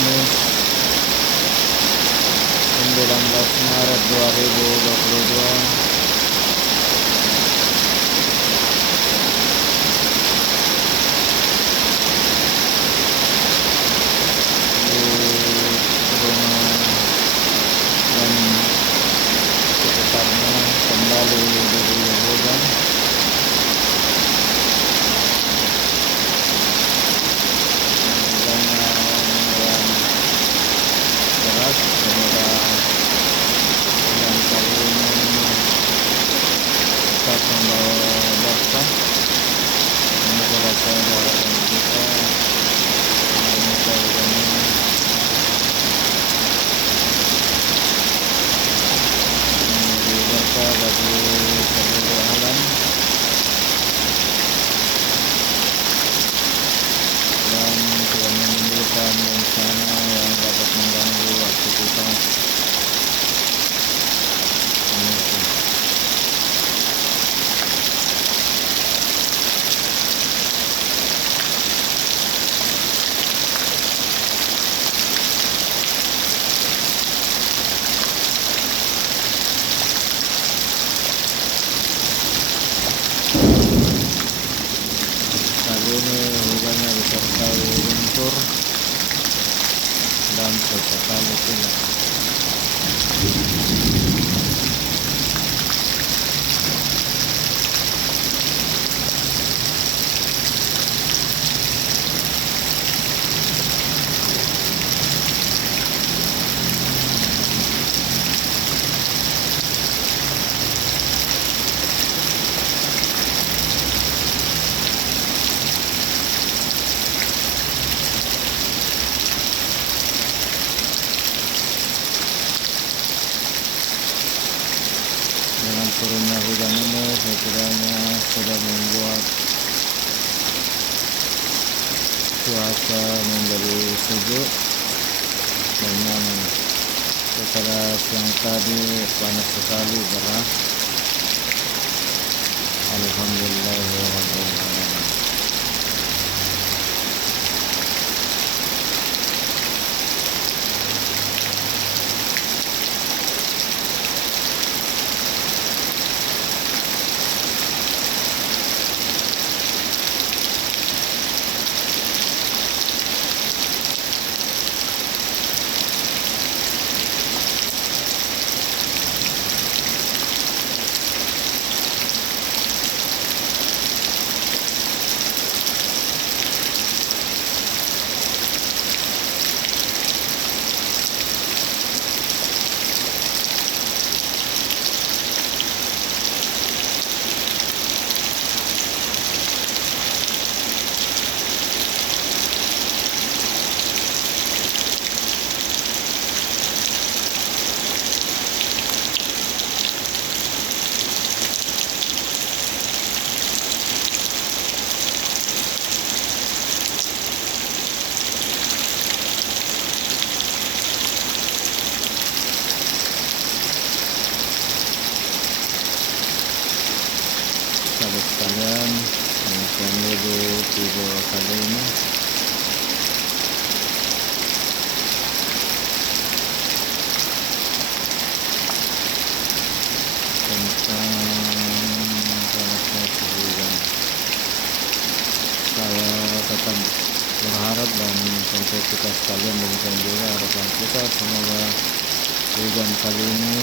Kamis 19 Maret 2022. Kembali diguyur hujan. Hujannya lumayan deras. Semoga hujan kali ini tetap membawa berkah. Ini adalah harapan kita. Semoga hujan ini berkah bagi seluruh alam dan tidak menimbulkan bencana yang dapat mengganggu aktivitas manusia. Kali ini hujannya disertai lumpur dan sesekali kilat. Dengan turunnya hujan ini setidaknya sudah membuat cuaca menjadi sejuk dan nyaman. Setelah siang tadi panas sekali, gerah. Alhamdulillahirabbil alamin. Sahabat sekalian, demikian dulu video kali ini. Tentang salah satu hujan. Saya tetap berharap dan tentu kita sekalian demikian juga harapan kita, semoga hujan kali ini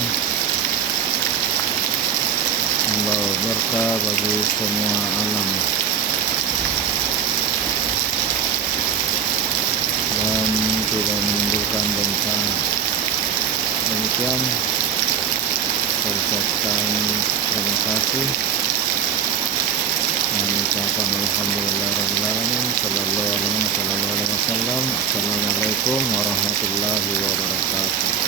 membawa berkah bagi semua alam dan tidak menimbulkan bencana. Demikian saya ucapkan terima kasih dan ucapan alhamdulillahirabbil alamin. Sallallahu alaihi wasallam. Assalamualaikum warahmatullahi wabarakatuh.